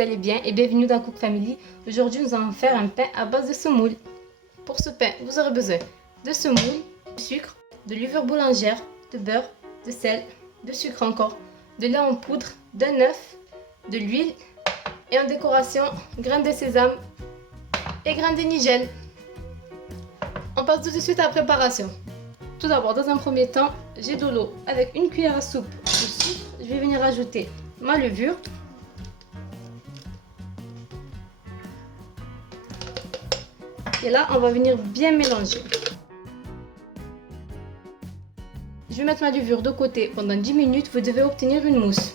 vous allez bien et bienvenue dans Cook Family. Aujourd'hui, nous allons faire un pain à base de semoule. Pour ce pain, vous aurez besoin de semoule, de sucre, de levure boulangère, de beurre, de sel, de sucre encore, de lait en poudre, d'un œuf, de l'huile et en décoration, graines de sésame et graines de nigel. On passe tout de suite à la préparation. Tout d'abord, dans un premier temps, j'ai de l'eau avec une cuillère à soupe de sucre. Je vais venir ajouter ma levure. Et là, on va venir bien mélanger. Je vais mettre ma levure de côté pendant 10 minutes. Vous devez obtenir une mousse.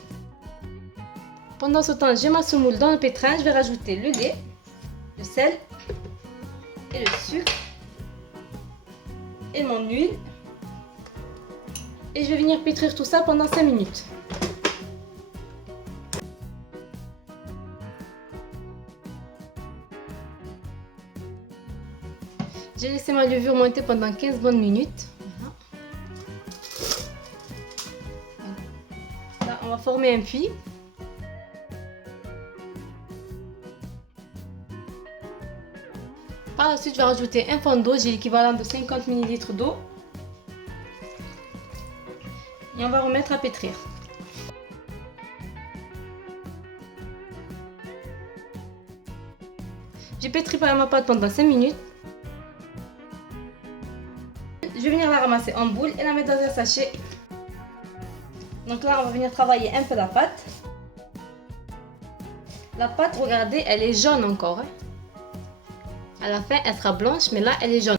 Pendant ce temps, j'ai ma semoule dans le pétrin. Je vais rajouter le lait, le sel et le sucre et mon huile. Et je vais venir pétrir tout ça pendant 5 minutes. J'ai laissé ma levure monter pendant 15 bonnes minutes. Là, on va former un puits. Par la suite, je vais rajouter un fond d'eau. J'ai l'équivalent de 50 ml d'eau. Et on va remettre à pétrir. J'ai pétri par ma pâte pendant 5 minutes. Je vais venir la ramasser en boule et la mettre dans un sachet. Donc là, on va venir travailler un peu la pâte. La pâte, regardez, elle est jaune encore. À la fin, elle sera blanche, mais là, elle est jaune.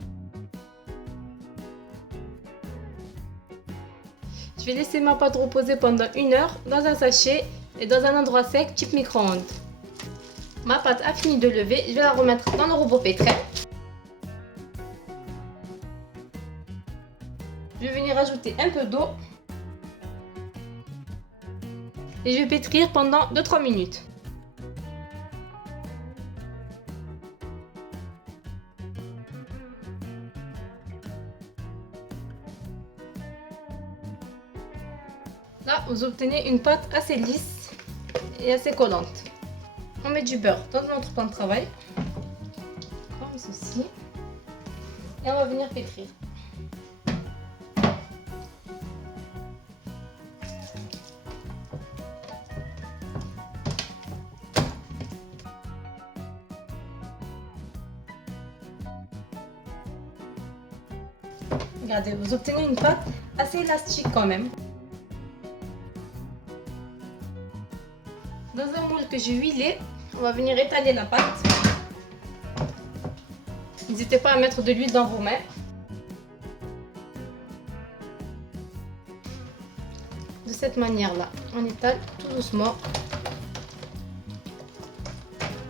Je vais laisser ma pâte reposer pendant 1 heure dans un sachet et dans un endroit sec type micro-ondes. Ma pâte a fini de lever, je vais la remettre dans le robot pétrin. Je vais venir ajouter un peu d'eau et je vais pétrir pendant 2-3 minutes. Là, vous obtenez une pâte assez lisse et assez collante. On met du beurre dans notre pan de travail, comme ceci, et on va venir pétrir. Regardez, vous obtenez une pâte assez élastique quand même. Dans un moule que j'ai huilé, on va venir étaler la pâte. N'hésitez pas à mettre de l'huile dans vos mains. De cette manière-là, on étale tout doucement.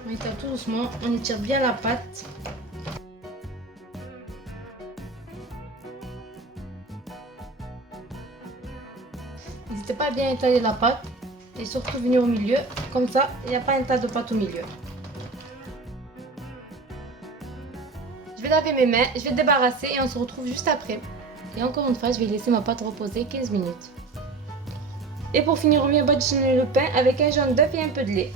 On étale tout doucement, on étire bien la pâte. N'hésitez pas à bien étaler la pâte. Et surtout venir au milieu, comme ça, il n'y a pas un tas de pâte au milieu. Je vais laver mes mains, je vais débarrasser et on se retrouve juste après. Et encore une fois, je vais laisser ma pâte reposer 15 minutes. Et pour finir, on vient badigeonner le pain avec un jaune d'œuf et un peu de lait.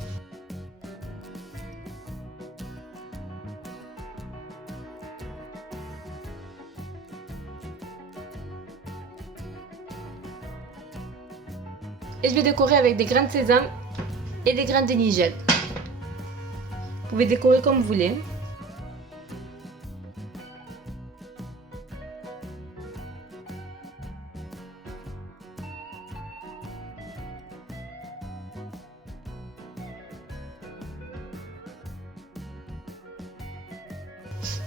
Et je vais décorer avec des graines de sésame et des graines de nigel. Vous pouvez décorer comme vous voulez.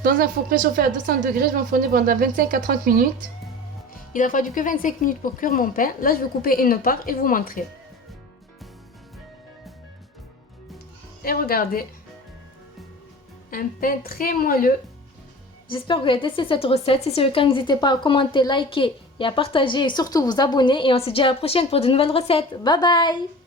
Dans un four préchauffé à 200 degrés, je vais enfourner pendant 25 à 30 minutes. Il a fallu que 25 minutes pour cuire mon pain. Là, je vais couper une part et vous montrer. Et regardez, un pain très moelleux. J'espère que vous avez testé cette recette. Si c'est le cas, n'hésitez pas à commenter, liker et à partager et surtout vous abonner. Et on se dit à la prochaine pour de nouvelles recettes. Bye bye!